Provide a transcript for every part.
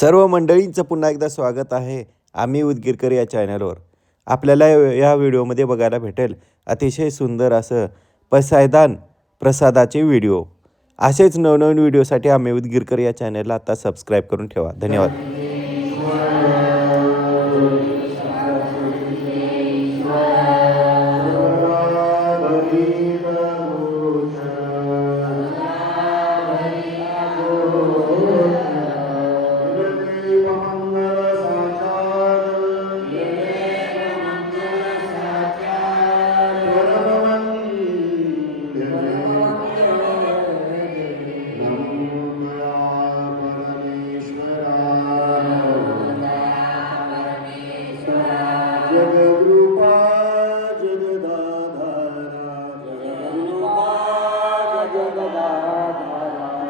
सर्व मंडळींचं पुन्हा एकदा स्वागत आहे आम्ही उदगीरकर या चॅनलवर. आपल्याला या व्हिडिओमध्ये बघायला भेटेल अतिशय सुंदर असं पसायदान प्रसादाचे व्हिडिओ. असेच नवनवीन व्हिडिओसाठी आम्ही उदगीरकर या चॅनलला आता सबस्क्राईब करून ठेवा. धन्यवाद.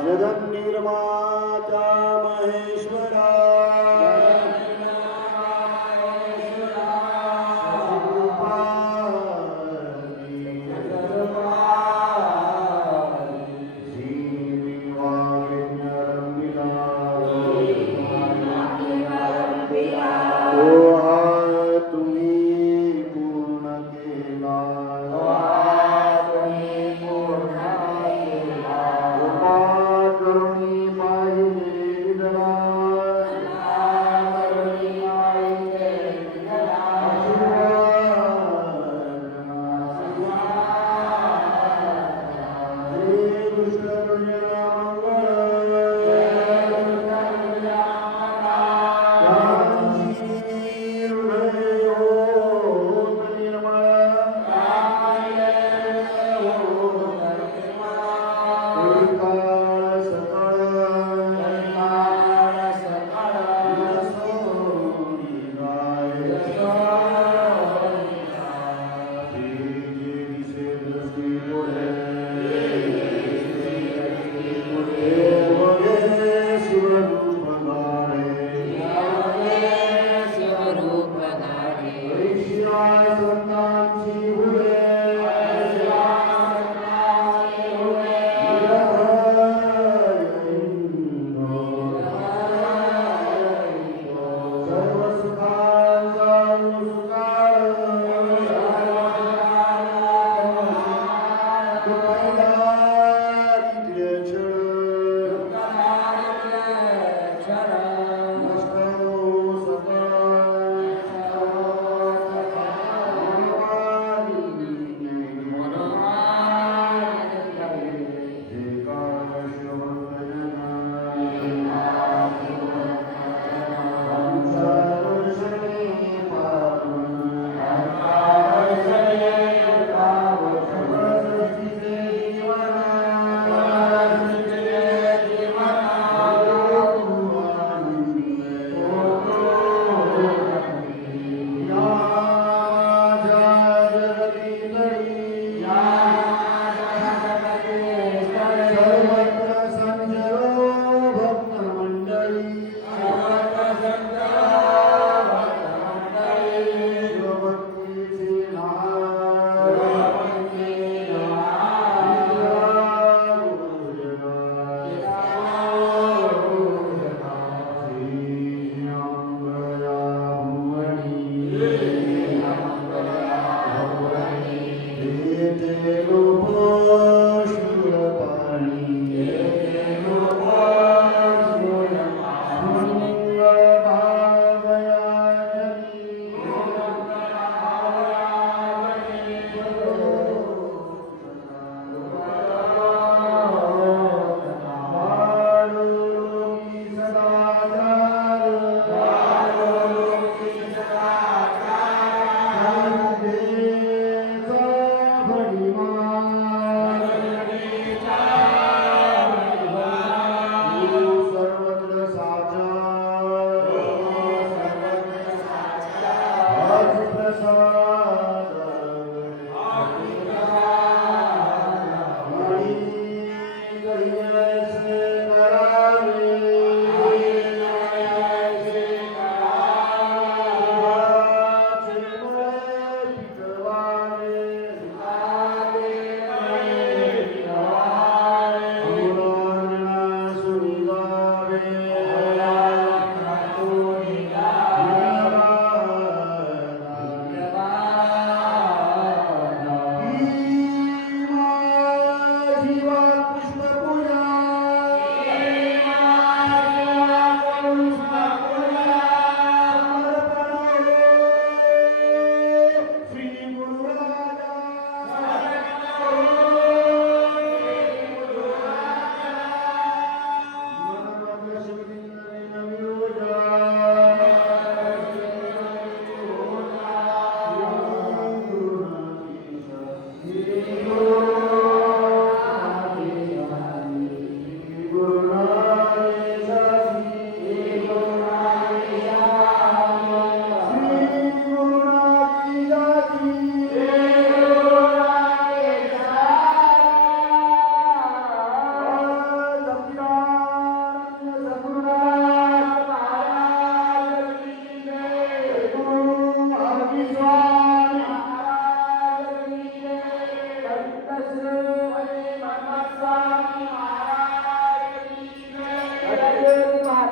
जगन्निर्माता महेश्वरा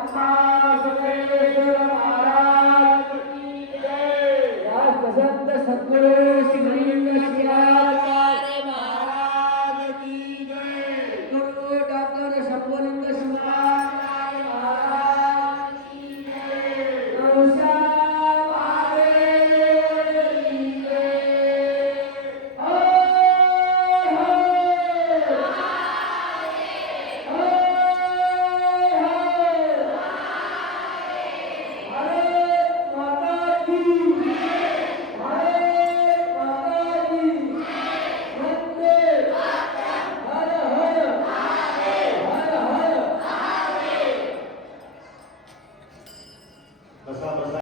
आत्मा बसवेश्वर महाराज की जय. राष्ट्रसंत सद्गुरु श्रीलिंग शिवाचार्य महाराज की जय. गुरु डॉक्टर शंभुलिंग शिवाचार्य महाराज की जय. गौसा महादेव की जय. हर हर भारत माता की भारत माता की वंदे हर हर हर हर. बसा